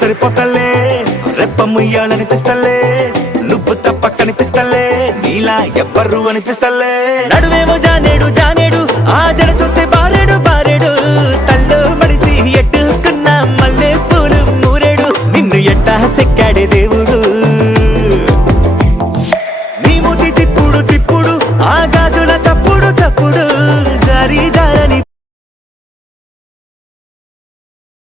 సరిపోతలే రెప్ప ముయ్యాలనిపిస్తలే నువ్వు తప్ప కనిపిస్తలే నీలా ఎవ్వరు అనిపిస్తలే నడువేమో జానేడు జానేడు ఆ జడ చూస్తే బారు